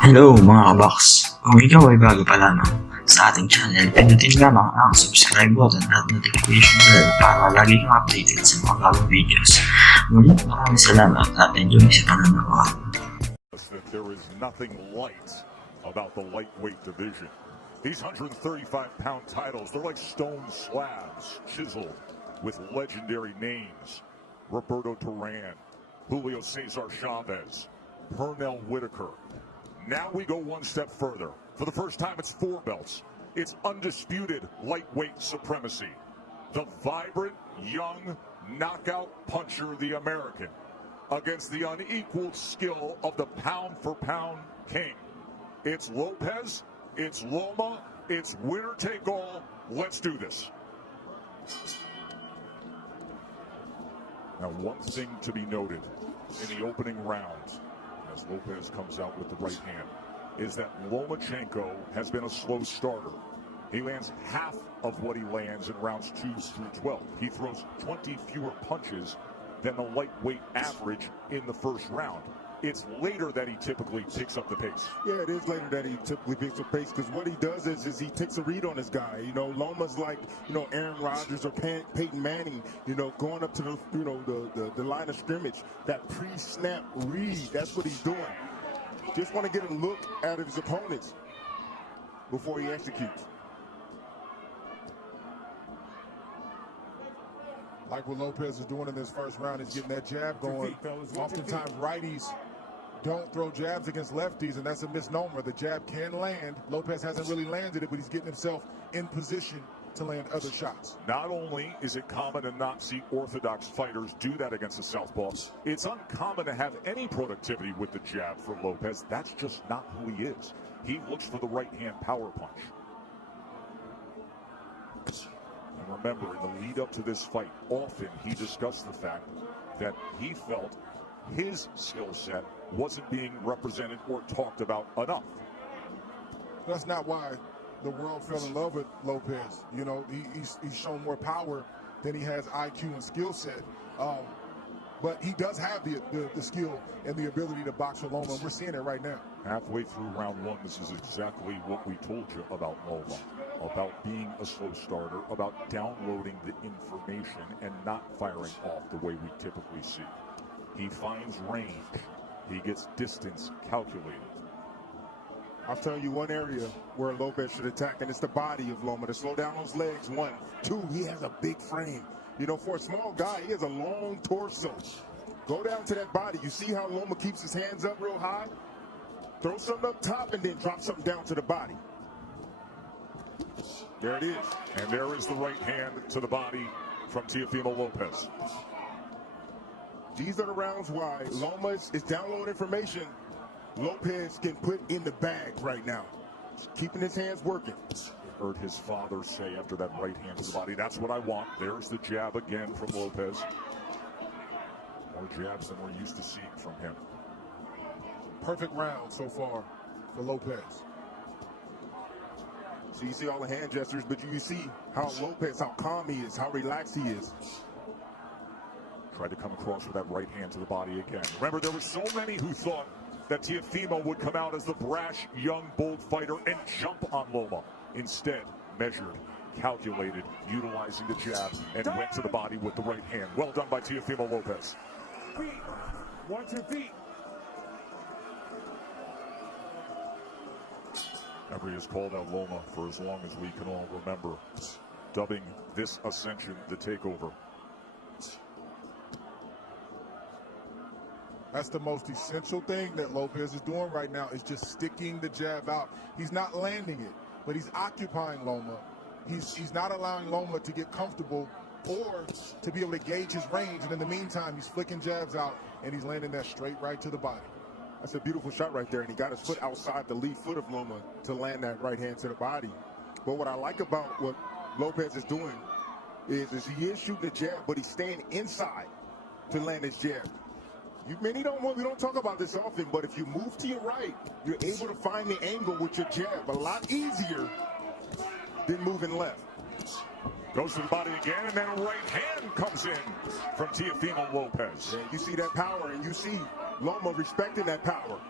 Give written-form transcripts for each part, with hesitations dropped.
Hello mga kabox! Kung ikaw ay bago pa lamang sa ating channel, pindutin lamang ang subscribe button at notification bell para lagi kang updated sa mga bagong videos. Ngunit maraming salamat at enjoy sa panonood. There is nothing light about the lightweight division. These 135-pound titles, they're like stone slabs chiseled with legendary names. 𝕚𝕚𝕚𝕚𝕚, Julio Cesar Chavez, 𝕚𝕚𝕚𝕚𝕚. Now we go one step further. For the first time, it's 4 belts. It's undisputed lightweight supremacy. The vibrant, young, knockout puncher, the American, against the unequaled skill of the pound-for-pound king. It's Lopez, it's Loma, it's winner take all. Let's do this. Now, one thing to be noted in the opening round, as Lopez comes out with the right hand, is that Lomachenko has been a slow starter. He lands half of what he lands in rounds 2 through 12. He throws 20 fewer punches than the lightweight average in the first round. It's later that he typically picks up the pace. Yeah, it is later that he typically picks up pace, because what he does is he takes a read on this guy. You know, Loma's like, Aaron Rodgers or Peyton Manning, going up to the line of scrimmage. That pre-snap read, that's what he's doing. Just want to get a look at his opponents before he executes. Like what Lopez is doing in this first round, is getting that jab going. Oftentimes righties don't throw jabs against lefties, and that's a misnomer. The jab can land. Lopez hasn't really landed it, but he's getting himself in position to land other shots. Not only is it common to not see orthodox fighters do that against a southpaw, it's uncommon to have any productivity with the jab for Lopez. That's just not who he is. He looks for the right-hand power punch. And remember, in the lead up to this fight, often he discussed the fact that he felt his skill set wasn't being represented or talked about enough. That's not why the world fell in love with Lopez. He's shown more power than he has IQ and skill set. But he does have the skill and the ability to box with Loma. We're seeing it right now. Halfway through round 1, this is exactly what we told you about Loma. About being a slow starter, about downloading the information and not firing off the way we typically see. He finds range. He gets distance calculated. I'll tell you one area where Lopez should attack, and it's the body of Loma, to slow down those legs. 1, 2, he has a big frame. For a small guy, he has a long torso. Go down to that body. You see how Loma keeps his hands up real high? Throw something up top and then drop something down to the body. There it is. And there is the right hand to the body from Teofimo Lopez. These are the rounds why Loma is download information Lopez can put in the bag right now. Keeping his hands working. Heard his father say after that right hand to the body, that's what I want. There's the jab again from Lopez. More jabs than we're used to seeing from him. Perfect round so far for Lopez. So you see all the hand gestures, but you see how Lopez, how calm he is, how relaxed he is. Tried to come across with that right hand to the body again. Remember, there were so many who thought that Teofimo would come out as the brash, young, bold fighter and jump on Loma. Instead, measured, calculated, utilizing the jab, and went to the body with the right hand. Well done by Teofimo Lopez. Feet. 1, 2 feet. Everybody has called out Loma for as long as we can all remember, dubbing this ascension the takeover. That's the most essential thing that Lopez is doing right now, is just sticking the jab out. He's not landing it, but he's occupying Loma. He's not allowing Loma to get comfortable or to be able to gauge his range. And in the meantime, he's flicking jabs out, and he's landing that straight right to the body. That's a beautiful shot right there, and he got his foot outside the lead foot of Loma to land that right hand to the body. But what I like about what Lopez is doing is he is shooting the jab, but he's staying inside to land his jab. We don't talk about this often, but if you move to your right, you're able to find the angle with your jab a lot easier than moving left. Goes to the body again, and then a right hand comes in from Teofimo Lopez. Yeah, you see that power, and you see Loma respecting that power.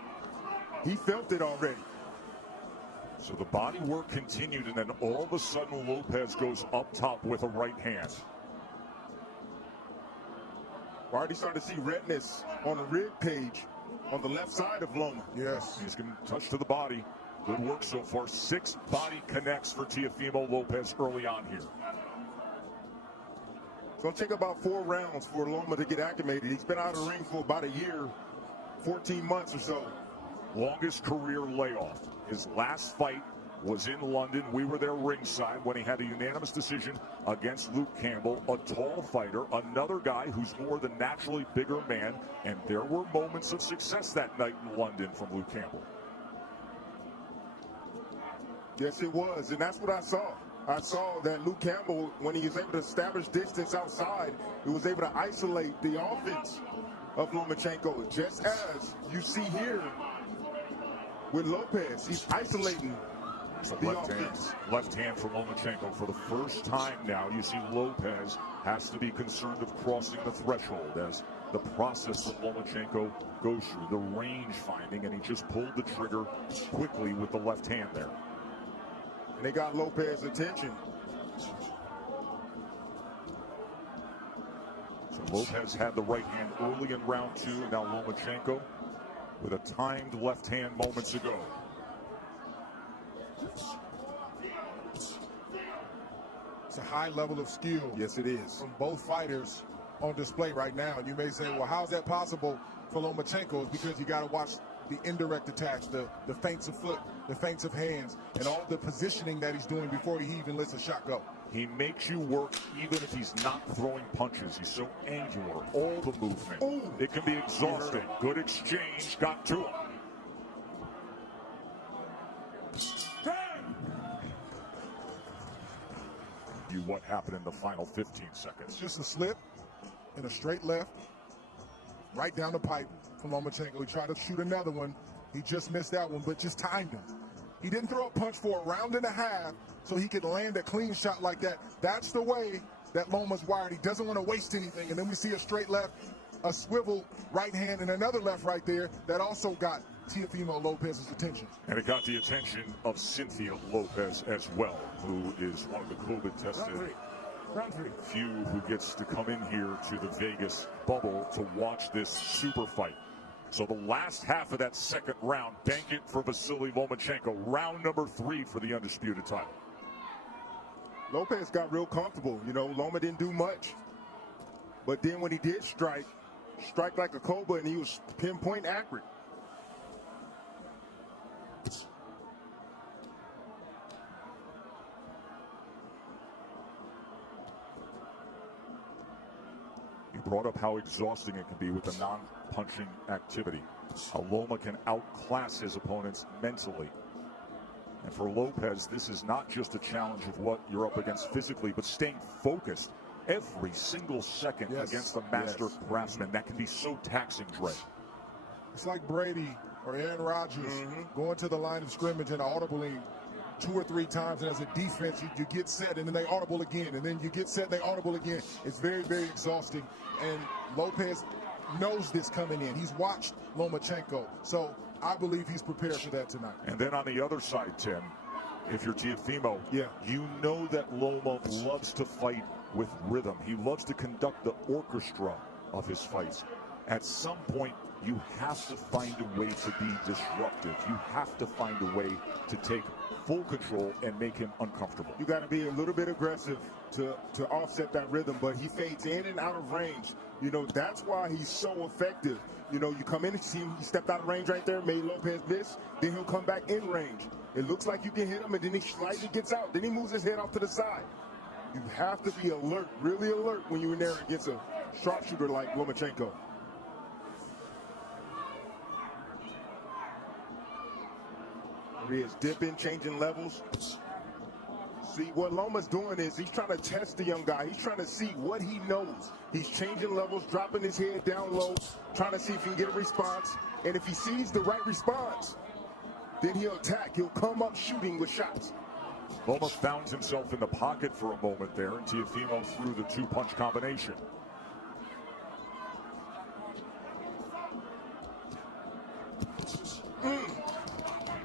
He felt it already. So the body work continued, and then all of a sudden Lopez goes up top with a right hand. We're already starting to see redness on the rib cage on the left side of Loma. Yes. He's going to touch to the body. Good work so far. 6 body connects for TEOFIMO Lopez early on here. It's going to take about 4 rounds for Loma to get acclimated. He's been out of the ring for about a year, 14 months or so. Longest career layoff. His last fight was in London. We were there ringside when he had a unanimous decision against Luke Campbell, a tall fighter, another guy who's more the naturally bigger man, and there were moments of success that night in London from Luke Campbell. Yes, it was, and that's what I saw. I saw that Luke Campbell, when he was able to establish distance outside, he was able to isolate the offense of Lomachenko, just as you see here with Lopez. He's isolating the offense. Left hand for Lomachenko. For the first time now, you see Lopez has to be concerned of crossing the threshold as the process that Lomachenko goes through, the range finding, and he just pulled the trigger quickly with the left hand there. And they got Lopez's attention. So Lopez had the right hand early in round 2, and now Lomachenko with a timed left hand moments ago. It's a high level of skill. Yes, it is. From both fighters on display right now. And you may say, well, how's that possible for Lomachenko? It's because you got to watch the indirect attacks, the feints of foot, the feints of hands, and all the positioning that he's doing before he even lets a shot go. He makes you work even if he's not throwing punches. He's so angular, all the movement. Ooh. It can be exhausting. Good exchange, got to him. What happened in the final 15 seconds? Just a slip and a straight left, right down the pipe from Lomachenko. He tried to shoot another one. He just missed that one, but just timed him. He didn't throw a punch for a round and a half so he could land a clean shot like that. That's the way that Loma's wired. He doesn't want to waste anything. And then we see a straight left, a swivel right hand, and another left right there that also got TEOFIMO Lopez's attention. And it got the attention of Cynthia Lopez as well, who is one of the COVID-tested few who gets to come in here to the Vegas bubble to watch this super fight. So the last half of that second round, bank it for Vasily Lomachenko. Round number 3 for the undisputed title. Lopez got real comfortable. You know, Loma didn't do much. But then when he did strike like a cobra, and he was pinpoint accurate. You brought up how exhausting it can be with a non-punching activity. How Loma can outclass his opponents mentally. And for Lopez, this is not just a challenge of what you're up against physically, but staying focused every single second against the master craftsman. That can be so taxing, Dre. It's like Brady or Aaron Rodgers going to the line of scrimmage and audibling 2 or 3 times, and as a defense, you get set, and then they audible again, and then you get set, they audible again. It's very, very exhausting, and Lopez knows this coming in. He's watched Lomachenko, so I believe he's prepared for that tonight. And then on the other side, Tim, if you're TEOFIMO, you know that Loma loves to fight with rhythm. He loves to conduct the orchestra of his fights. At some point, you have to find a way to be disruptive. You have to find a way to take full control and make him uncomfortable. You got to be a little bit aggressive to offset that rhythm, but he fades in and out of range. You know, that's why he's so effective. You know, you come in and see him, he stepped out of range right there, made Lopez miss, then he'll come back in range. It looks like you can hit him, and then he slightly gets out. Then he moves his head off to the side. You have to be alert, really alert, when you're in there against a sharpshooter like Lomachenko. He is dipping, changing levels. See, what Loma's doing is he's trying to test the young guy. He's trying to see what he knows. He's changing levels, dropping his head down low, trying to see if he can get a response. And if he sees the right response, then he'll attack. He'll come up shooting with shots. Loma found himself in the pocket for a moment there, and TEOFIMO threw the 2-punch combination.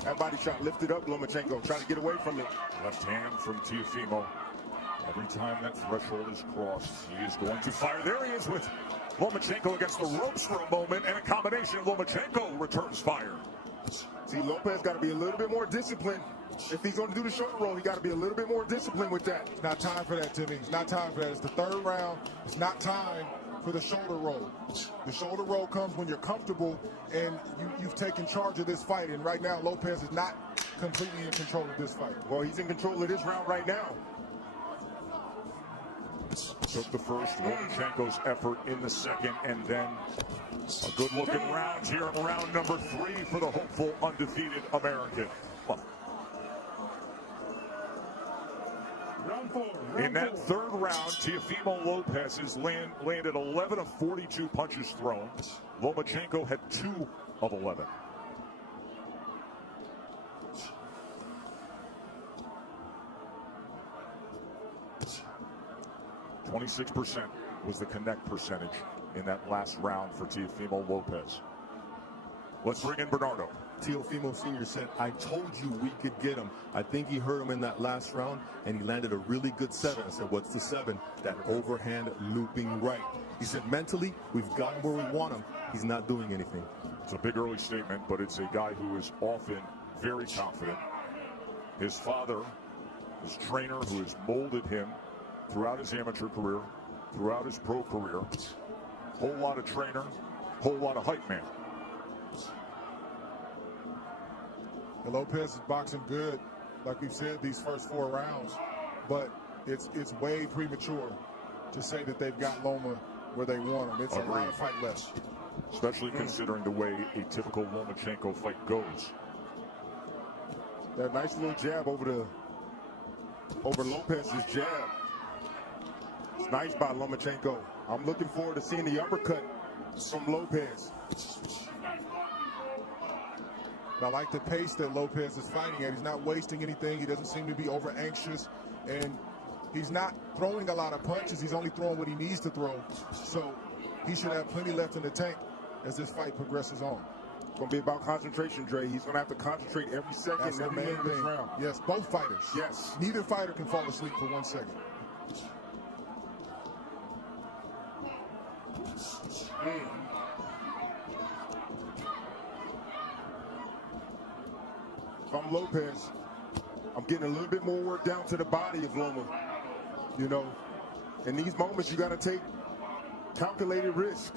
That body shot lifted up Lomachenko, trying to get away from it. Left hand from TEOFIMO. Every time that threshold is crossed, he is going to fire. There he is with Lomachenko against the ropes for a moment, and a combination of Lomachenko returns fire. See, Lopez got to be a little bit more disciplined. If he's going to do the shoulder roll, he got to be a little bit more disciplined with that. It's not time for that, Timmy. It's not time for that. It's the third round. It's not time for the shoulder roll. The shoulder roll comes when you're comfortable and you've taken charge of this fight. And right now, Lopez is not completely in control of this fight. Well, he's in control of this round right now. Took the first, Lomachenko's effort in the second, and then a good-looking round here in round number 3 for the hopeful undefeated American. In that third round, TEOFIMO Lopez has landed 11 of 42 punches thrown. Lomachenko had 2 of 11. .26% was the connect percentage in that last round for TEOFIMO Lopez. Let's bring in Bernardo. TEOFIMO Sr. said, I told you we could get him. I think he hurt him in that last round, and he landed a really good 7. I said, what's the 7? That overhand looping right. He said, mentally, we've gotten where we want him. He's not doing anything. It's a big early statement, but it's a guy who is often very confident. His father, his trainer, who has molded him throughout his amateur career, throughout his pro career. Whole lot of trainer, whole lot of hype man. And Lopez is boxing good, like we've said, these first 4 rounds. But it's way premature to say that they've got Loma where they want him. It's a lot of fight left. Especially considering the way a typical Lomachenko fight goes. That nice little jab over Lopez's jab. It's nice by Lomachenko. I'm looking forward to seeing the uppercut from Lopez. I like the pace that Lopez is fighting at. He's not wasting anything. He doesn't seem to be over anxious. And he's not throwing a lot of punches. He's only throwing what he needs to throw. So he should have plenty left in the tank as this fight progresses on. It's going to be about concentration, Dre. He's going to have to concentrate every second. That's the main thing. Round. Yes, both fighters. Yes. Neither fighter can fall asleep for 1 second. If I'm Lopez, I'm getting a little bit more work down to the body of Loma. You know, in these moments, you got to take calculated risk.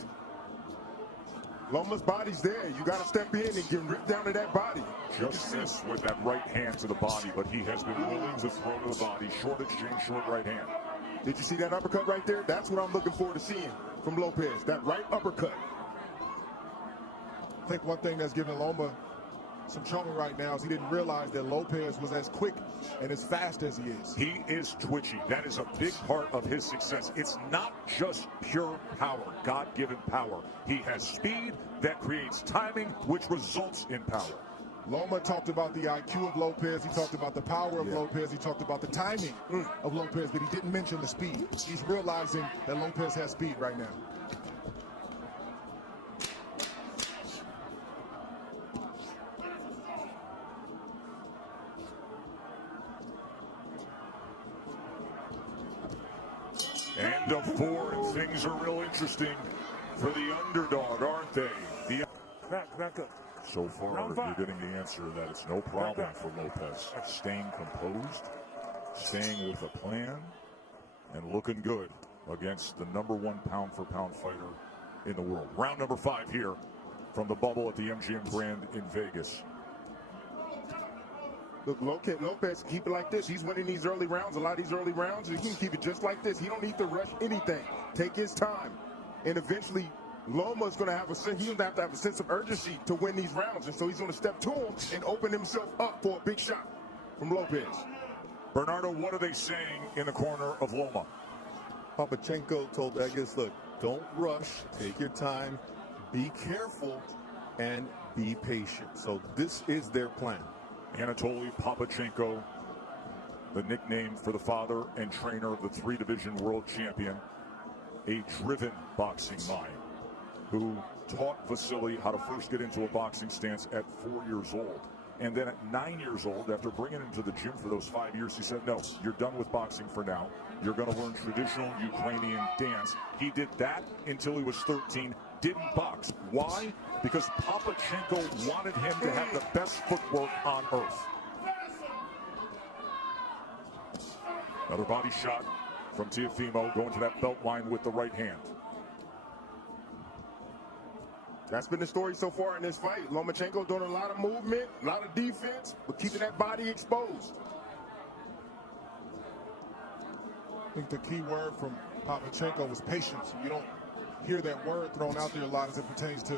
Loma's body's there. You got to step in and get ripped down to that body. Just missed with that right hand to the body, but he has been willing to throw to the body. Short exchange, short right hand. Did you see that uppercut right there? That's what I'm looking forward to seeing from Lopez. That right uppercut. I think one thing that's giving Loma some trouble right now is he didn't realize that Lopez was as quick and as fast as he is. He is twitchy. That is a big part of his success. It's not just pure power, God-given power. He has speed that creates timing, which results in power. Loma talked about the IQ of Lopez. He talked about the power of Lopez. He talked about the timing of Lopez, but he didn't mention the speed. He's realizing that Lopez has speed right now. And a 4, and things are real interesting for the underdog, aren't they? Back up. So far, you're getting the answer that it's no problem for Lopez. Staying composed, staying with a plan, and looking good against the #1 pound-for-pound fighter in the world. Round number 5 here from the bubble at the MGM Grand in Vegas. Look, Lopez keep it like this. He's winning these early rounds, a lot of these early rounds. He can keep it just like this. He don't need to rush anything. Take his time. And eventually, Loma's going to have he'll have to have a sense of urgency to win these rounds. And so he's going to step to him and open himself up for a big shot from Lopez. Bernardo, what are they saying in the corner of Loma? Lomachenko told Eggers, look, don't rush, take your time, be careful, and be patient. So this is their plan. Anatoly Lomachenko, the nickname for the father and trainer of the 3-division world champion, a driven boxing mind who taught VASIL how to first get into a boxing stance at 4 years old. And then at 9 years old, after bringing him to the gym for those 5 years, he said, no, you're done with boxing for now. You're going to learn traditional Ukrainian dance. He did that until he was 13, didn't box. Why? Because Lomachenko wanted him to have the best footwork on earth. Another body shot from TEOFIMO, going to that belt line with the right hand. That's been the story so far in this fight. Lomachenko doing a lot of movement, a lot of defense, but keeping that body exposed. I think the key word from Lomachenko was patience. You don't hear that word thrown out there a lot as it pertains to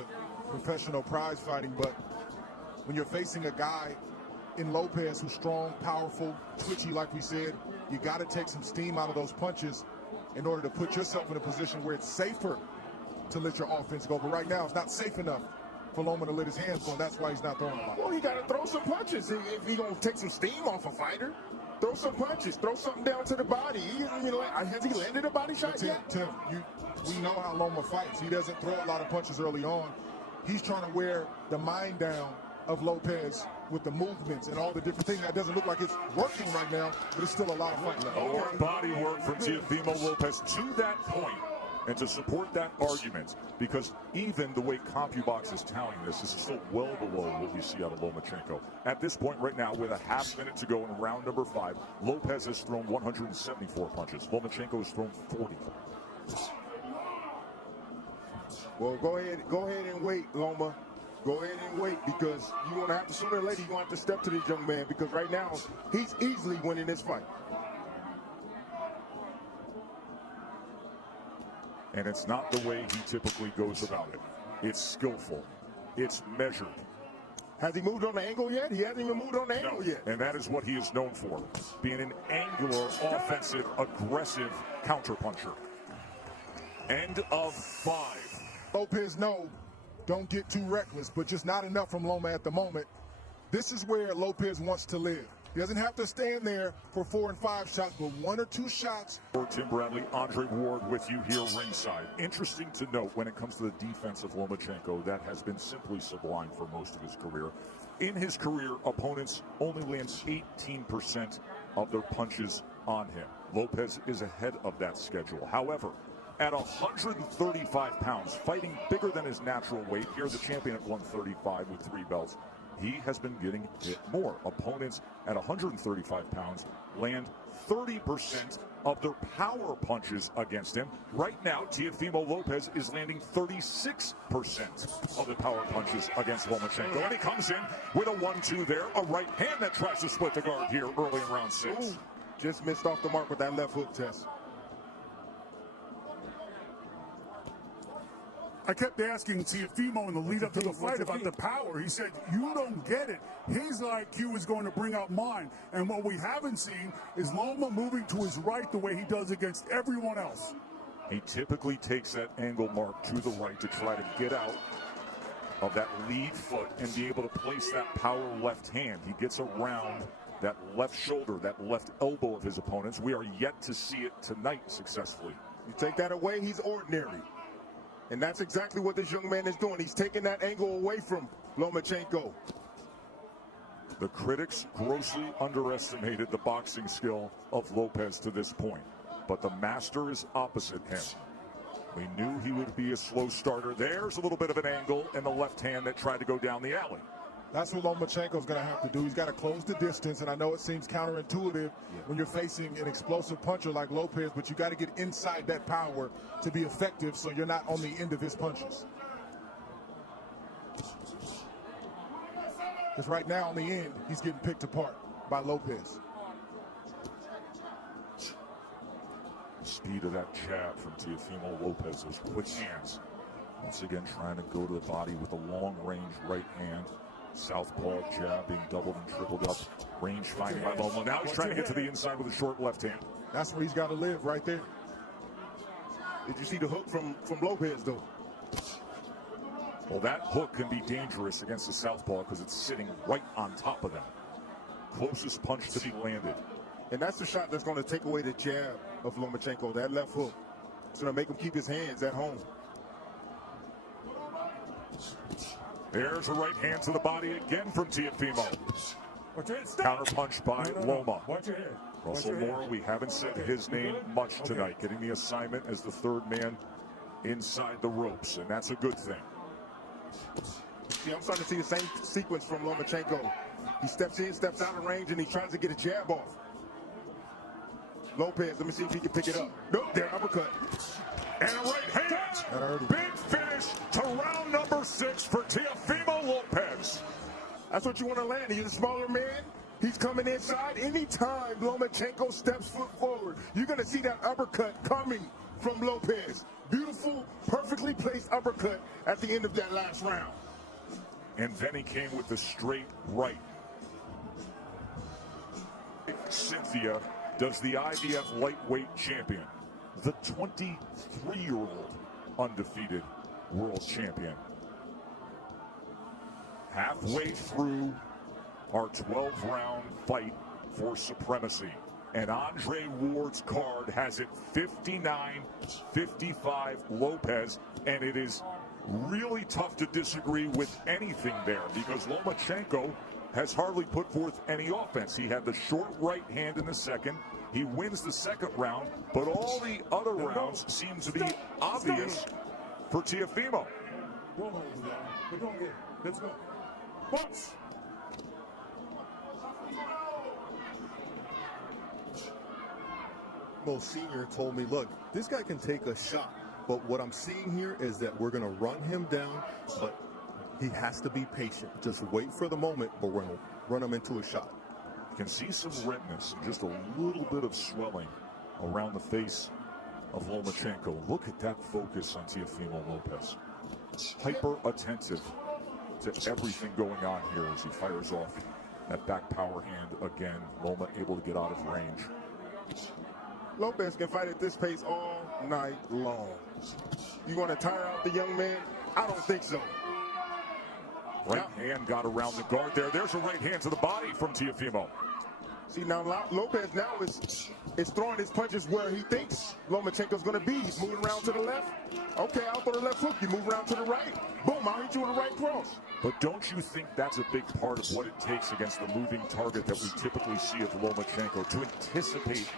professional prize fighting, but when you're facing a guy in Lopez who's strong, powerful, twitchy, like we said, you got to take some steam out of those punches in order to put yourself in a position where it's safer to let your offense go. But right now, it's not safe enough for Loma to let his hands go, and that's why he's not throwing a lot. Well, he got to throw some punches. If he's going to take some steam off a fighter, throw some punches, throw something down to the body. Has he landed a body shot yet? We know how Loma fights. He doesn't throw a lot of punches early on. He's trying to wear the mind down of Lopez with the movements and all the different things. That doesn't look like it's working right now, but it's still a lot of fight left. More body work from TEOFIMO Lopez to that point. And to support that argument, because even the way CompuBox is touting this is still well below what you see out of Lomachenko. At this point right now, with a half minute to go in round number 5, Lopez has thrown 174 punches. Lomachenko has thrown 40. Well, go ahead and wait, Loma. Go ahead and wait, because you're going to have to, sooner or later, you're going to have to step to this young man, because right now, he's easily winning this fight. And it's not the way he typically goes about it. It's skillful. It's measured. Has he moved on the angle yet? He hasn't even moved on the angle yet. And that is what he is known for, being an angular, offensive, aggressive counterpuncher. End of 5. Lopez, no, don't get too reckless, but just not enough from Loma at the moment. This is where Lopez wants to live. He doesn't have to stand there for 4 and 5 shots, but 1 or 2 shots. Tim Bradley, Andre Ward with you here ringside. Interesting to note when it comes to the defense of Lomachenko, that has been simply sublime for most of his career. In his career, opponents only land 18% of their punches on him. Lopez is ahead of that schedule. However, at 135 pounds, fighting bigger than his natural weight, here the champion at 135 with 3 belts, he has been getting hit more. Opponents at 135 pounds land 30% of their power punches against him. Right now, TEOFIMO Lopez is landing 36% of the power punches against Lomachenko. And he comes in with a 1-2 there, a right hand that tries to split the guard here early in round 6. Ooh, just missed off the mark with that left hook test. I kept asking TEOFIMO in the lead up to the fight about the power. He said, you don't get it. His IQ is going to bring out mine. And what we haven't seen is Loma moving to his right the way he does against everyone else. He typically takes that angle mark to the right to try to get out of that lead foot and be able to place that power left hand. He gets around that left shoulder, that left elbow of his opponents. We are yet to see it tonight successfully. You take that away, he's ordinary. And that's exactly what this young man is doing. He's taking that angle away from Lomachenko. The critics grossly underestimated the boxing skill of Lopez to this point, but the master is opposite him. We knew he would be a slow starter. There's a little bit of an angle in the left hand that tried to go down the alley. That's what Lomachenko's going to have to do. He's got to close the distance, and I know it seems counterintuitive when you're facing an explosive puncher like Lopez, but you got to get inside that power to be effective so you're not on the end of his punches. Because right now, on the end, he's getting picked apart by Lopez. Speed of that jab from TEOFIMO Lopez, those quick hands. Once again, trying to go to the body with a long-range right hand. Southpaw jab being doubled and tripled up. Range finding by Loma. Now he's trying to get to the inside with a short left hand. That's where he's got to live, right there. Did you see the hook from Lopez, though? Well, that hook can be dangerous against the southpaw because it's sitting right on top of them. Closest punch to be landed. And that's the shot that's going to take away the jab of Lomachenko, that left hook. It's going to make him keep his hands at home. There's a right hand to the body again from TEOFIMO. Counter punch by Loma. Russell Moore, we haven't said his name much tonight, getting the assignment as the third man inside the ropes, and that's a good thing. See, I'm starting to see the same sequence from Lomachenko. He steps in, steps out of range, and he tries to get a jab off. Lopez, let me see if he can pick it up. Nope, there, uppercut. And a right hand. Big finish to round number 6 for TEOFIMO Lopez. That's what you want to land. He's a smaller man. He's coming inside. Anytime Lomachenko steps foot forward, you're going to see that uppercut coming from Lopez. Beautiful, perfectly placed uppercut at the end of that last round. And then he came with the straight right. Cynthia does the IBF lightweight champion, the 23-year-old undefeated world champion. Halfway through our 12-round fight for supremacy. And Andre Ward's card has it 59-55 Lopez, and it is really tough to disagree with anything there because Lomachenko has hardly put forth any offense. He had the short right hand in the second. He wins the second round, but all the other rounds seem to be obvious for TEOFIMO. Let's go. Punch. Mo Sr. told me, look, this guy can take a shot, but what I'm seeing here is that we're going to run him down, but he has to be patient. Just wait for the moment, but we're going to run him into a shot. You can see some redness and just a little bit of swelling around the face of Lomachenko. Look at that focus on TEOFIMO Lopez. Hyper attentive to everything going on here as he fires off that back power hand again. Loma able to get out of range. Lopez can fight at this pace all night long. You want to tire out the young man? I don't think so. Right hand got around the guard there. There's a right hand to the body from TEOFIMO. See, now Lopez now is throwing his punches where he thinks Lomachenko's going to be. He's moving around to the left. Okay, I'll throw the left hook. You move around to the right. Boom, I'll hit you with a right cross. But don't you think that's a big part of what it takes against the moving target that we typically see of Lomachenko, to anticipate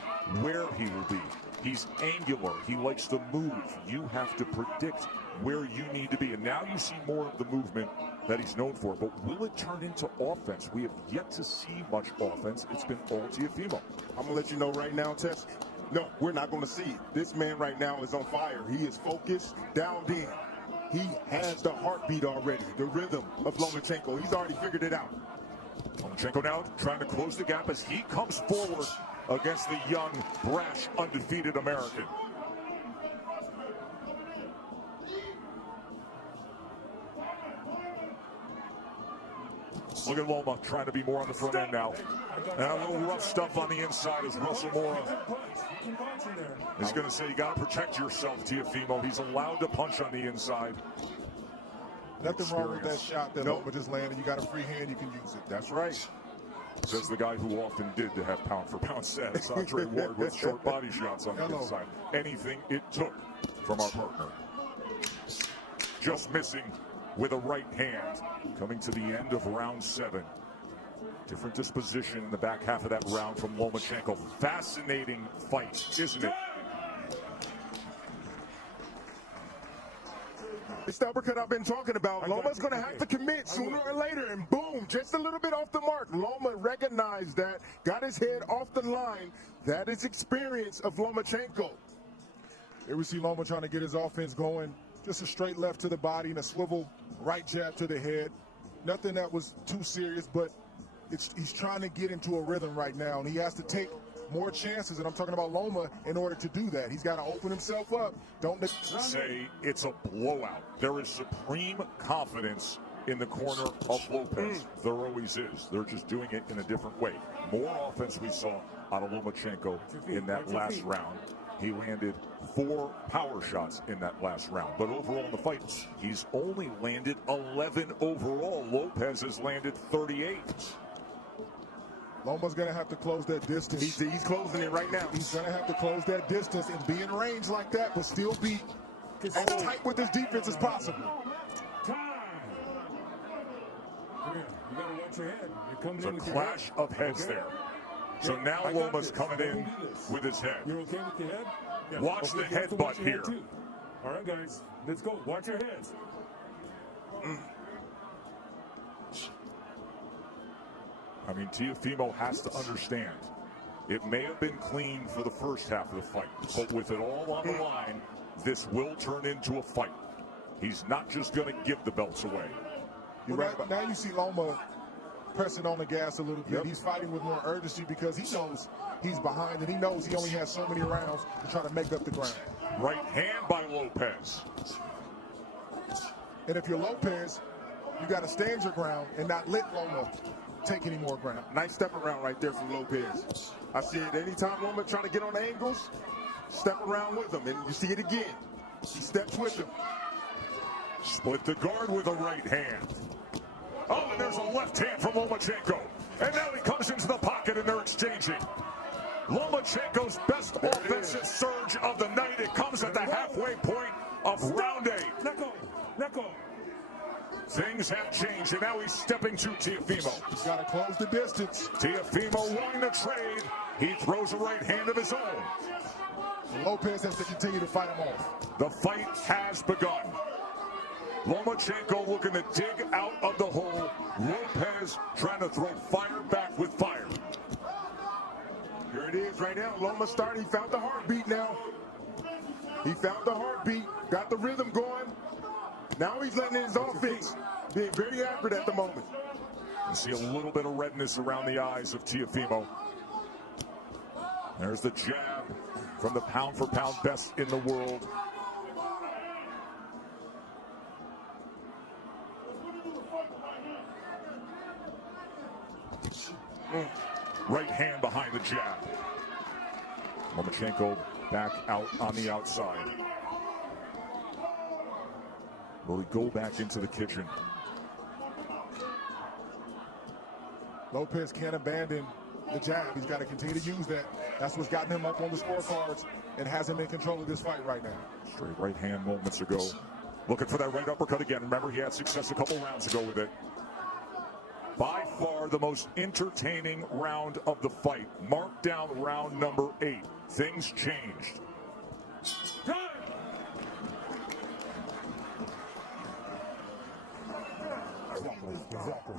where he will be? He's angular. He likes to move. You have to predict where you need to be. And now you see more of the movement that he's known for. But will it turn into offense? We have yet to see much offense. It's been all TEOFIMO. I'm going to let you know right now, Tess. No, we're not going to see it. This man right now is on fire. He is focused, dialed in. He has the heartbeat already, the rhythm of Lomachenko. He's already figured it out. Lomachenko now trying to close the gap as he comes forward against the young, brash, undefeated American. Look at Loma trying to be more on the front end now. And a little rough stuff on the inside as Russell Moore is going to say you got to protect yourself, TEOFIMO. He's allowed to punch on the inside. Nothing wrong with that shot that Loma just landed. You got a free hand, you can use it. That's right. Says the guy who often did to have pound-for-pound status, Andre Ward, with short body shots on the inside. Anything it took from our partner. Just missing with a right hand. Coming to the end of round 7. Different disposition in the back half of that round from Lomachenko. Fascinating fight, isn't it? It's the uppercut I've been talking about. Loma's going to have to commit sooner or later, and boom, just a little bit off the mark. Loma recognized that, got his head off the line. That is experience of Lomachenko. Here we see Loma trying to get his offense going. Just a straight left to the body and a swivel right jab to the head. Nothing that was too serious, but he's trying to get into a rhythm right now, and he has to take more chances, and I'm talking about Loma, in order to do that. He's got to open himself up. Don't say it's a blowout. There is supreme confidence in the corner of Lopez. There always is. They're just doing it in a different way. More offense we saw out of Lomachenko in that last round. He landed 4 power shots in that last round. But overall in the fight, he's only landed 11 overall. Lopez has landed 38. Loma's going to have to close that distance. He's closing it right now. He's going to have to close that distance and be in range like that, but still be as tight with his defense as possible. watch your head. You're coming It's a in with your clash head. of heads Okay. there. So Yeah, now I got Loma's this. coming Let me in do this. with his head. You're okay with your head? Yes. Watch Okay, the you have to watch headbutt your head, here. too. All right, guys, let's go. Watch your heads. I mean, TEOFIMO has to understand. It may have been clean for the first half of the fight, but with it all on the line, this will turn into a fight. He's not just going to give the belts away. You're right. Now you see Loma pressing on the gas a little bit. Yep. He's fighting with more urgency because he knows he's behind and he knows he only has so many rounds to try to make up the ground. Right hand by Lopez. And if you're Lopez, you got to stand your ground and not let Loma take any more ground. Nice step around right there from Lopez. I see it anytime Loma trying to get on angles, step around with him, and you see it again. He steps with him. Split the guard with a right hand. Oh, and there's a left hand from Lomachenko. And now he comes into the pocket and they're exchanging. Lomachenko's best offensive surge of the night. It comes at the halfway point of round 8. Let go. Things have changed, and now he's stepping to TEOFIMO. He's got to close the distance. TEOFIMO wanting to trade. He throws a right hand of his own. Lopez has to continue to fight him off. The fight has begun. Lomachenko looking to dig out of the hole. Lopez trying to throw fire back with fire. Here it is right now. Loma starting. He found the heartbeat now. He found the heartbeat, got the rhythm going. Now he's letting his offense being very accurate at the moment. You see a little bit of redness around the eyes of TEOFIMO. There's the jab from the pound-for-pound best in the world. Right hand behind the jab. Lomachenko back out on the outside. Will he go back into the kitchen? Lopez can't abandon the jab. He's got to continue to use that. That's what's gotten him up on the scorecards and has him in control of this fight right now. Straight right hand moments ago. Looking for that right uppercut again. Remember, he had success a couple rounds ago with it. By far the most entertaining round of the fight. Mark down round number 8. Things changed. Exactly.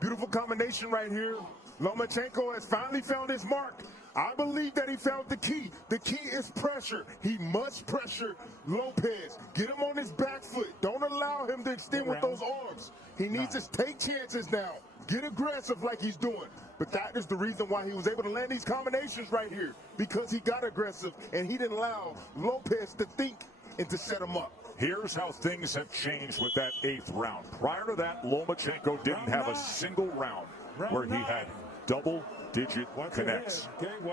Beautiful combination right here. Lomachenko has finally found his mark. I believe that he found the key. The key is pressure. He must pressure Lopez. Get him on his back foot. Don't allow him to extend with those arms. He needs to take chances now. Get aggressive like he's doing. But that is the reason why he was able to land these combinations right here. Because he got aggressive and he didn't allow Lopez to think and to set him up. Here's how things have changed with that 8th round. Prior to that, Lomachenko didn't have a single round where he had double-digit connects.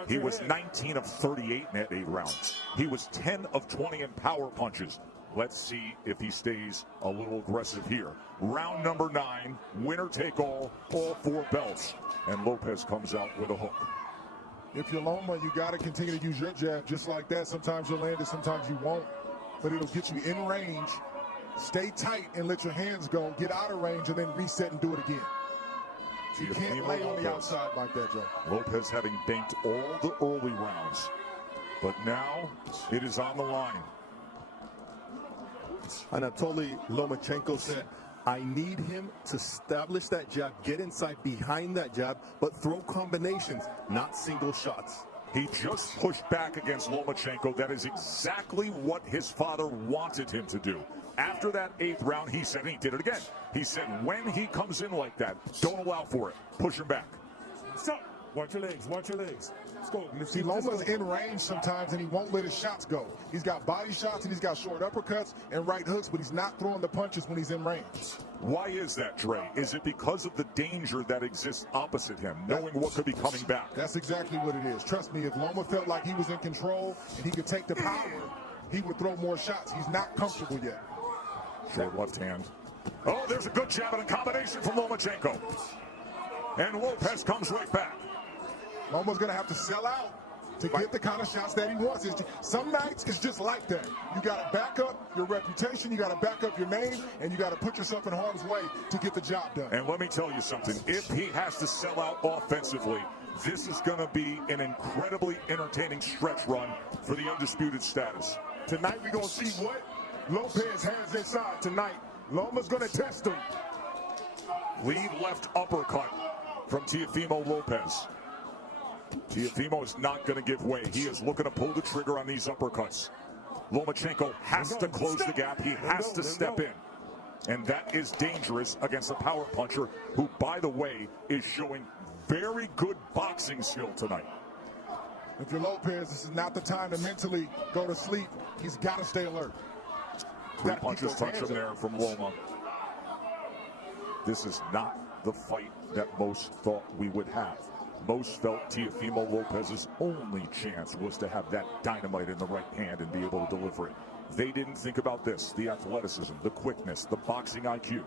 He was 19 of 38 in that 8th round. He was 10 of 20 in power punches. Let's see if he stays a little aggressive here. Round number 9, winner take all 4 belts. And Lopez comes out with a hook. If you're Loma, you got to continue to use your jab just like that. Sometimes you'll land it, sometimes you won't. But it'll get you in range. Stay tight and let your hands go. Get out of range and then reset and do it again. You can't lay on the outside like that, Joe. Lopez having banked all the early rounds. But now it is on the line. Anatoly Lomachenko said, I need him to establish that jab, get inside behind that jab, but throw combinations, not single shots. He just pushed back against Lomachenko. That is exactly what his father wanted him to do. After that 8th round, he said, and he did it again. He said, when he comes in like that, don't allow for it. Push him back. Stop. Watch your legs. Watch your legs. Let's go. See, Loma's in range sometimes, and he won't let his shots go. He's got body shots, and he's got short uppercuts and right hooks, but he's not throwing the punches when he's in range. Why is that, Dre? Is it because of the danger that exists opposite him, knowing what could be coming back? That's exactly what it is. Trust me, if Loma felt like he was in control and he could take the power, he would throw more shots. He's not comfortable yet. Short left hand. Oh, there's a good jab and a combination from Lomachenko. And Lopez comes right back. Loma's going to have to sell out to get the kind of shots that he wants. Some nights it's just like that. You got to back up your reputation, you got to back up your name, and you got to put yourself in harm's way to get the job done. And let me tell you something. If he has to sell out offensively, this is going to be an incredibly entertaining stretch run for the undisputed status. Tonight we're going to see what Lopez has inside tonight. Loma's going to test him. Lead left uppercut from TEOFIMO Lopez. TEOFIMO is not going to give way. He is looking to pull the trigger on these uppercuts. Lomachenko has to close the gap. He has to step in. And that is dangerous against a power puncher who, by the way, is showing very good boxing skill tonight. If you're Lopez, this is not the time to mentally go to sleep. He's got to stay alert. Three punches touch him there from Loma. This is not the fight that most thought we would have. Most felt TEOFIMO Lopez's only chance was to have that dynamite in the right hand and be able to deliver it. They didn't think about this, the athleticism, the quickness, the boxing IQ.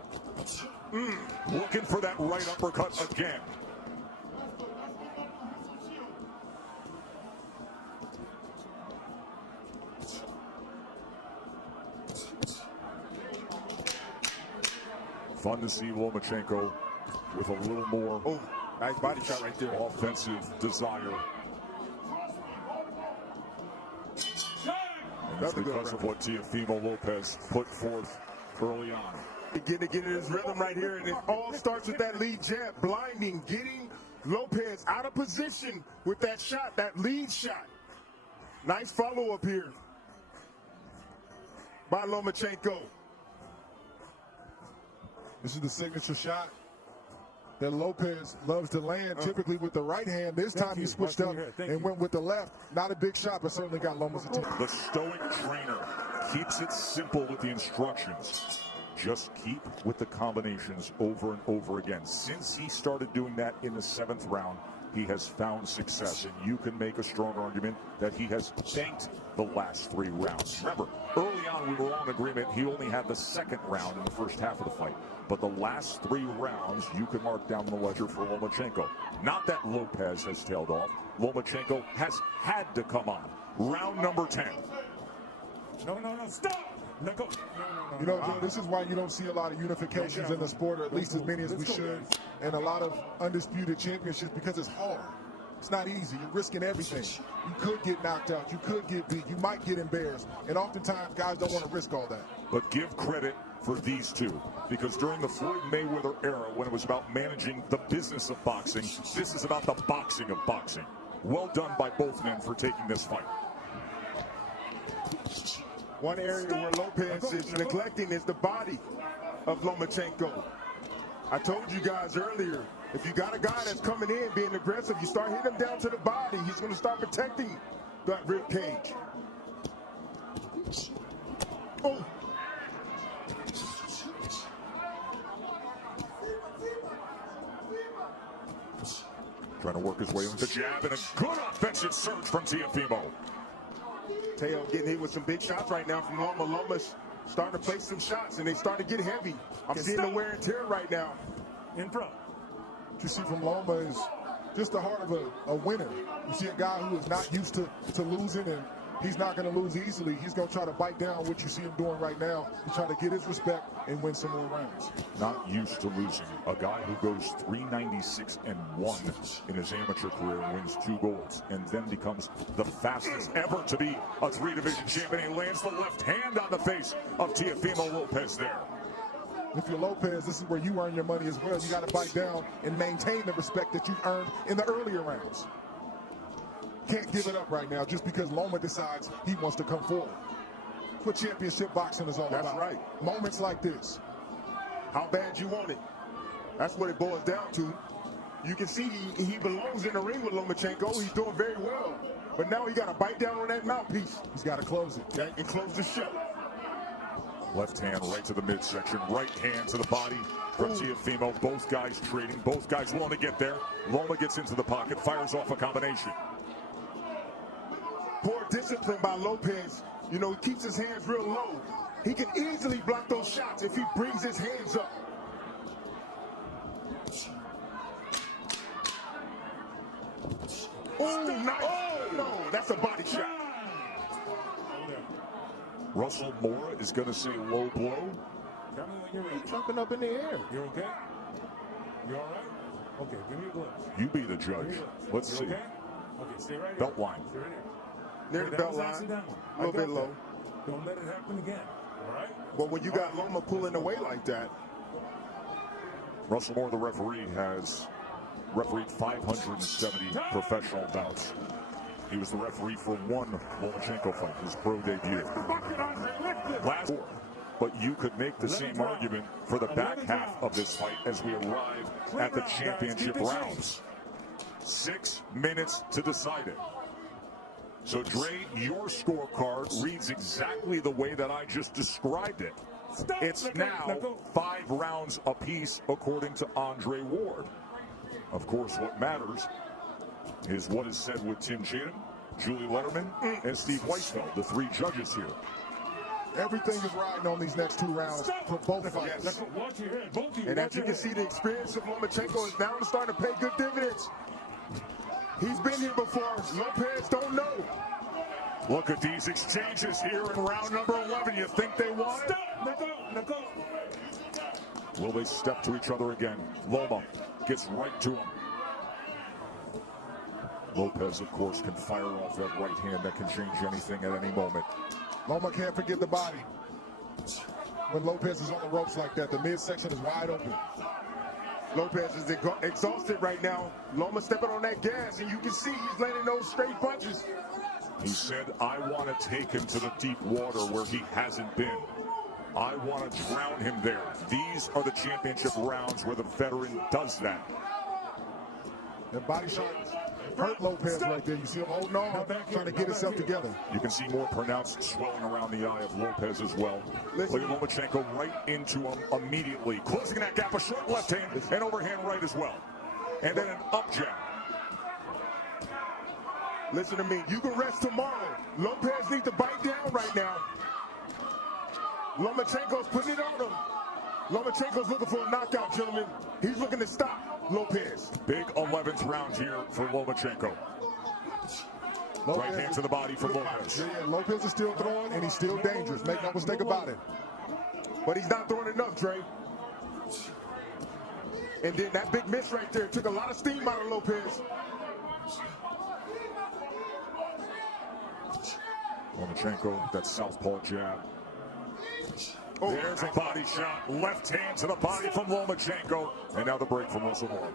Looking for that right uppercut again. Fun to see Lomachenko with a little more nice body shot right there. Offensive desire. And that's because of what TEOFIMO Lopez put forth early on. Getting in his rhythm right here, and it all starts with that lead jab, blinding, getting Lopez out of position with that shot, that lead shot. Nice follow-up here by Lomachenko. This is the signature shot that Lopez loves to land, typically with the right hand. This time he switched up and went with the left. Not a big shot, but certainly got Loma's attention. The stoic trainer keeps it simple with the instructions. Just keep with the combinations over and over again. Since he started doing that in the 7th round, he has found success, and you can make a strong argument that he has banked the last 3 rounds. Remember, early on we were all in agreement he only had the 2nd round in the first half of the fight. But the last 3 rounds, you can mark down the ledger for Lomachenko. Not that Lopez has tailed off. Lomachenko has had to come on. Round number 10. No, stop! Let go. You know, Joe, this is why you don't see a lot of unifications in the sport, or at least as many as we should, and a lot of undisputed championships, because it's hard. It's not easy. You're risking everything. You could get knocked out. You could get beat. You might get embarrassed. And oftentimes, guys don't want to risk all that. But give credit for these two, because during the Floyd Mayweather era, when it was about managing the business of boxing, this is about the boxing of boxing. Well done by both men for taking this fight. One area where Lopez is neglecting is the body of Lomachenko. I told you guys earlier, if you got a guy that's coming in being aggressive, you start hitting him down to the body, he's going to start protecting that rib cage. Oh. Trying to work his way with the jab, and a good offensive surge from TEOFIMO. Teo getting hit with some big shots right now from Loma. Loma's starting to place some shots, and they start to get heavy. I'm seeing the wear and tear right now. In front. What you see from Loma is just the heart of a winner. You see a guy who is not used to losing, and he's not going to lose easily. He's going to try to bite down what you see him doing right now to try to get his respect and win some more rounds. Not used to losing. A guy who goes 396-1 in his amateur career and wins 2 golds, and then becomes the fastest ever to be a 3-division champion. He lands the left hand on the face of TEOFIMO Lopez there. If you're Lopez, this is where you earn your money as well. You got to bite down and maintain the respect that you've earned in the earlier rounds. Can't give it up right now just because Loma decides he wants to come forward. That's what championship boxing is all about. That's right. Moments like this. How bad you want it. That's what it boils down to. You can see he belongs in the ring with Lomachenko. He's doing very well. But now he got to bite down on that mouthpiece. He's got to close it. And close the show. Left hand right to the midsection, right hand to the body from TEOFIMO. Both guys trading, both guys want to get there. Loma gets into the pocket, fires off a combination. Poor discipline by Lopez. You know, he keeps his hands real low. He can easily block those shots if he brings his hands up. Oh, nice. Oh, no, that's a body shot. Russell Moore is going to say low blow. Tell me when you're ready. Jumping up in the air. You're okay? You all right? Okay, give me your gloves. You be the judge. Let's You see. okay? Okay, stay right Belt here. line. Stay right here. Near the That belt was line. accidental. A little I got bit low. that. Don't let it happen again. All right? But when you got Loma pulling away like that, Russell Moore, the referee, has refereed 570 professional bouts. He was the referee for one Lomachenko fight, his pro debut. Last four. But you could make the same argument for the back half of this fight as we arrive at the championship rounds. 6 minutes to decide it. So, Dre, your scorecard reads exactly the way that I just described it. It's now 5 rounds apiece, according to Andre Ward. Of course, what matters is what is said with Tim Cheatham, Julie Letterman, and Steve Weisfeld, the 3 judges here. Everything is riding on these next 2 rounds for both fighters. and as you can see, the experience of Lomachenko is now starting to pay good dividends. He's been here before. Lopez don't know. Look at these exchanges here in round number 11. You think they won it? Will they step to each other again? Loma gets right to him. Lopez, of course, can fire off that right hand that can change anything at any moment. Loma can't forget the body. When Lopez is on the ropes like that, the midsection is wide open. Lopez is exhausted right now. Loma stepping on that gas, and you can see he's landing those straight punches. He said, I want to take him to the deep water where he hasn't been. I want to drown him there. These are the championship rounds where the veteran does that. The body shot hurt Lopez right there. You see him holding on, trying to get himself together. You can see more pronounced swelling around the eye of Lopez as well. Look at Lomachenko right into him immediately. Closing that gap, a short left hand and overhand right as well. And then an up jab. Listen to me, you can rest tomorrow. Lopez needs to bite down right now. Lomachenko's putting it on him. Lomachenko's looking for a knockout, gentlemen. He's looking to stop Lopez. Big 11th round here for Lomachenko. Right hand to the body for Lopez. Yeah, Lopez is still throwing, and he's still dangerous. Make no mistake about it. But he's not throwing enough, Dre. And then that big miss right there took a lot of steam out of Lopez. Lomachenko, that southpaw jab. Oh. There's a body shot. Left hand to the body from Lomachenko. And now the break from Russell Moore.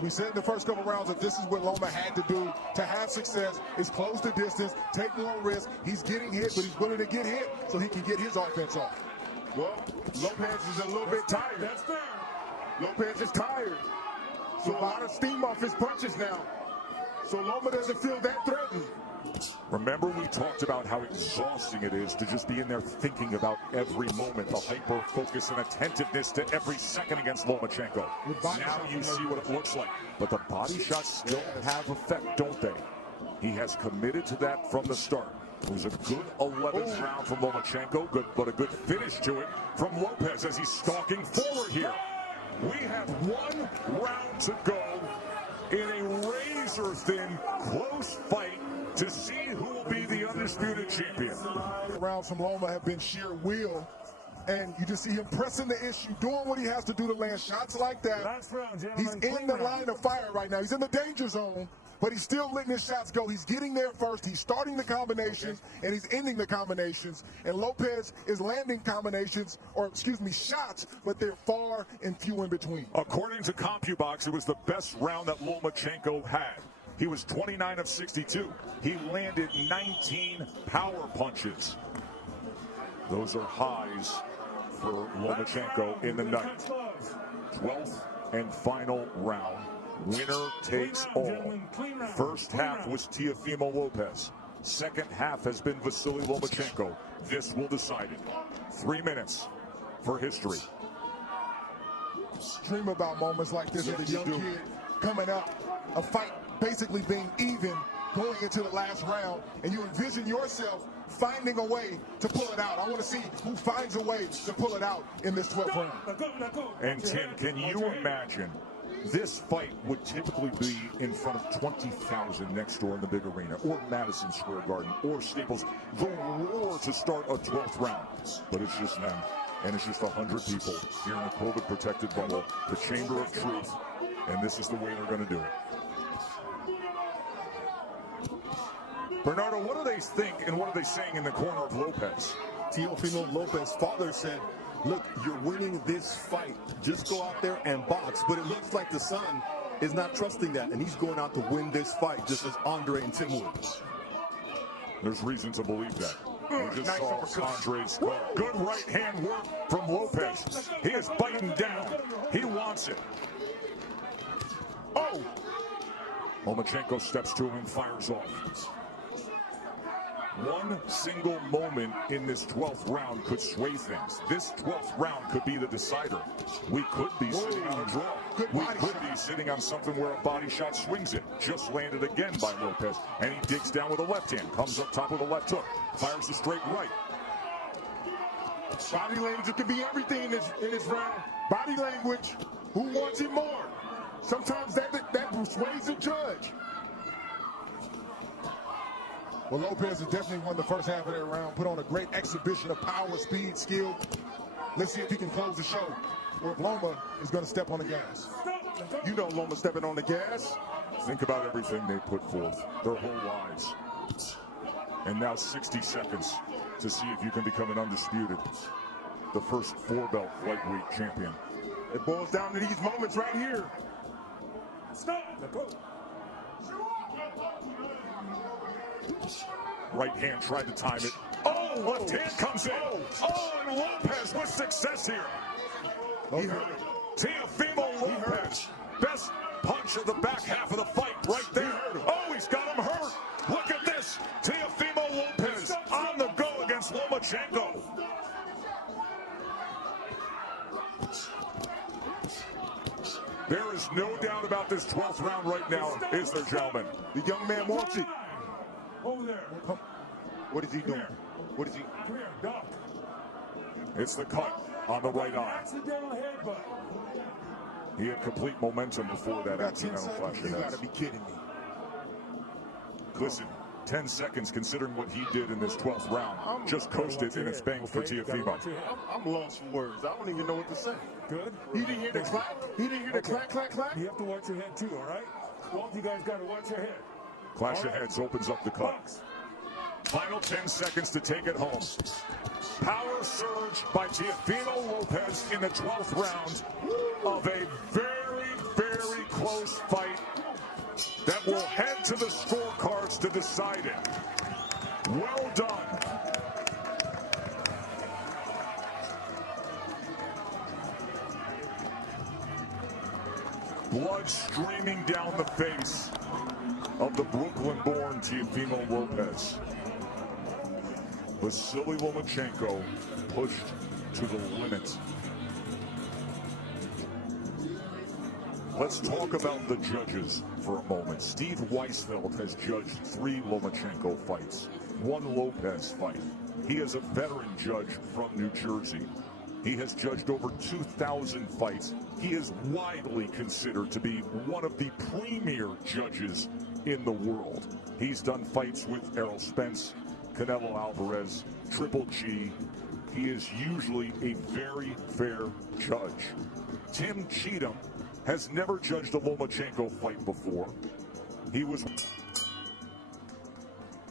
We said in the first couple rounds that this is what Loma had to do to have success, is close the distance, take more risk. He's getting hit, but he's willing to get hit so he can get his offense off. Well, Lopez is a little bit tired. That's fair. Lopez is tired. So a lot of steam off his punches now. So Loma doesn't feel that threatened. Remember, we talked about how exhausting it is to just be in there thinking about every moment, the hyper focus and attentiveness to every second against Lomachenko. Now you see what it looks like. But the body shots still have effect, don't they? He has committed to that from the start. It was a good 11th round from Lomachenko, but a good finish to it from Lopez as he's stalking forward here. We have 1 round to go in a razor-thin, close fight to see who will be the undisputed champion. Rounds from Loma have been sheer will, and you just see him pressing the issue, doing what he has to do to land shots like that. He's in the line of fire right now. He's in the danger zone, but he's still letting his shots go. He's getting there first. He's starting the combinations, and he's ending the combinations. And Lopez is landing combinations, or excuse me, shots, but they're far and few in between. According to CompuBox, it was the best round that Lomachenko had. He was 29 of 62. He landed 19 power punches. Those are highs for Lomachenko in the night. 12th and final round. Winner takes all. First half was Teofimo Lopez. Second half has been Vasily Lomachenko. This will decide it. 3 minutes for history. Dream about moments like this as a young kid coming up, a fight basically being even going into the last round, and you envision yourself finding a way to pull it out. I want to see who finds a way to pull it out in this 12th round. And Tim, can you imagine This fight would typically be in front of 20,000 next door in the big arena, or Madison Square Garden, or Staples. The roar to start a 12th round. But it's just them, and it's just 100 people here in the COVID-protected bubble, the Chamber of Truth, and this is the way they're going to do it. Bernardo, what do they think, and what are they saying in the corner of Lopez? Teofimo Lopez's father said, look, you're winning this fight. Just go out there and box. But it looks like the son is not trusting that, and he's going out to win this fight, just as Andre and Tim would. There's reason to believe that. We just saw Andre's good right hand work from Lopez. He is biting down. He wants it. Oh! Lomachenko steps to him and fires off. One single moment in this 12th round could sway things. This 12th round could be the decider. We could be sitting on a draw. We could be sitting on something where a body shot swings it. Just landed again by Lopez, and he digs down with a left hand. Comes up top with a left hook. Fires the straight right. Body language could be everything in this round. Body language. Who wants it more? Sometimes that persuades the judge. Well, Lopez has definitely won the first half of that round, put on a great exhibition of power, speed, skill. Let's see if he can close the show, or if Loma is going to step on the gas. You know Loma stepping on the gas. Think about everything they put forth, their whole lives. And now 60 seconds to see if you can become an undisputed, the first 4-belt lightweight champion. It boils down to these moments right here. Right hand tried to time it. Oh, left hand comes in. Oh, and Lopez with success here. He heard it. Teofimo Lopez, best punch of the back half of the fight right there. Oh, he's got him hurt. Look at this. Teofimo Lopez on the go against Lomachenko. There is no doubt about this 12th round right now, is there, gentlemen? The young man wants it. Over there. What is he doing? What is he? Come here, duck. It's the cut on the right eye. Accidental headbutt. He had complete momentum before that accidental flash. You gotta be kidding me. Listen, 10 seconds considering what he did in this 12th round. Just coasted and it's banged for Teofimo. I'm lost for words. I don't even know what to say. Good. He didn't hear the clap? He didn't hear the clap, clap, clap? You have to watch your head too, all right? Both you guys got to watch your head. Clash of heads opens up the cut. Final 10 seconds to take it home. Power surge by Teofimo Lopez in the 12th round of a very, very close fight that will head to the scorecards to decide it. Well done. Blood streaming down the face of the Brooklyn-born Teofimo Lopez. Vasily Lomachenko pushed to the limit. Let's talk about the judges for a moment. Steve Weisfeld has judged 3 Lomachenko fights, 1 Lopez fight. He is a veteran judge from New Jersey. He has judged over 2,000 fights. He is widely considered to be one of the premier judges in the world. He's done fights with Errol Spence, Canelo Alvarez, Triple G. He is usually a very fair judge. 𝕤𝕝𝕚𝕚 has never judged a Lomachenko fight before. He was...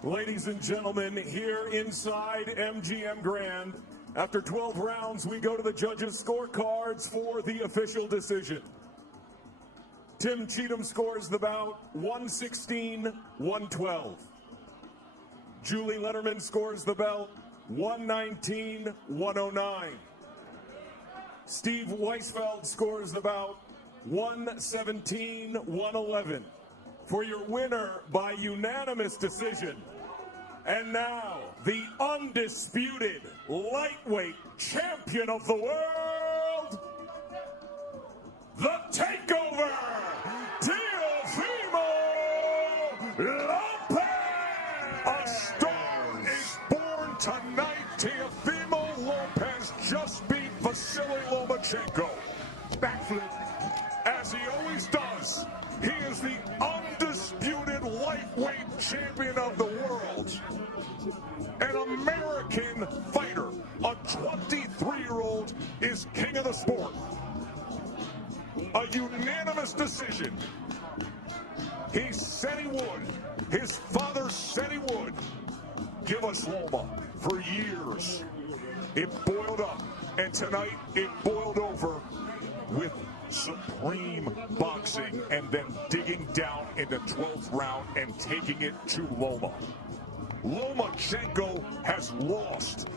Ladies and gentlemen, here inside MGM Grand, after 12 rounds, we go to the judges' scorecards for the official decision. 𝕤𝕝𝕚𝕚 scores the bout 116-112. Julie Letterman scores the belt 119-109. Steve Weisfeld scores the bout 117-111. For your winner by unanimous decision. And now, the undisputed lightweight champion of the world, the takeover, Teofimo Lopez! A star is born tonight. Teofimo Lopez just beat Vasily Lomachenko. Backflip as he he always does. He is the undisputed lightweight champion of the world. An American fighter, a 23-year-old, is king of the sport. A unanimous decision. He said he would. His father said he would. Give us Loma. For years, it boiled up, and tonight it boiled over with supreme boxing and then digging down in the 12th round and taking it to Loma. Lomachenko has lost